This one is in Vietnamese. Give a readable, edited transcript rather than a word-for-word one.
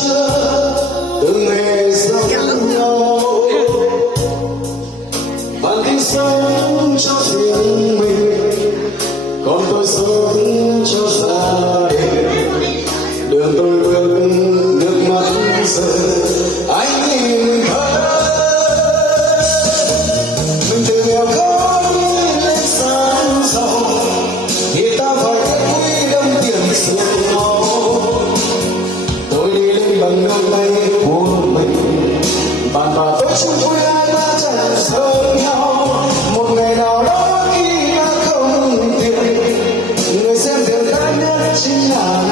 chưa từng hề giống nhau. Bạn thì sống cho riêng mình, còn tôi sống cho gia đình. Đường tôi bước nước mắt rơi, anh nhìn thấy mình từ nghèo khó lên sáng giàu, thì ta phải quyết đâm tiền xuống máu. Tôi đi lên bằng đôi tay của mình, bạn và tôi chung vui hai ta chẳng giống nhau. Một ngày nào đó khi ta không tiền, người xem thường ta nhất chính là